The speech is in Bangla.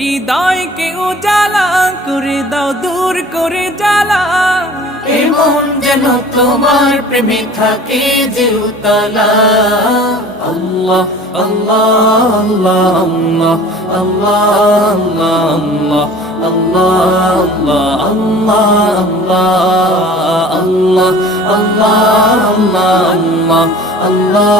হৃদয়কে উজালা করে দাও, দূর করে জ্বালা। এমন যেন তোমার প্রেমে থাকে যে উতলা। আল্লাহ আল্লাহ আল্লাহ আল্লাহ আল্লাহ আল্লাহ আল্লাহ আল্লাহ আল্লাহ আল্লাহ আল্লাহ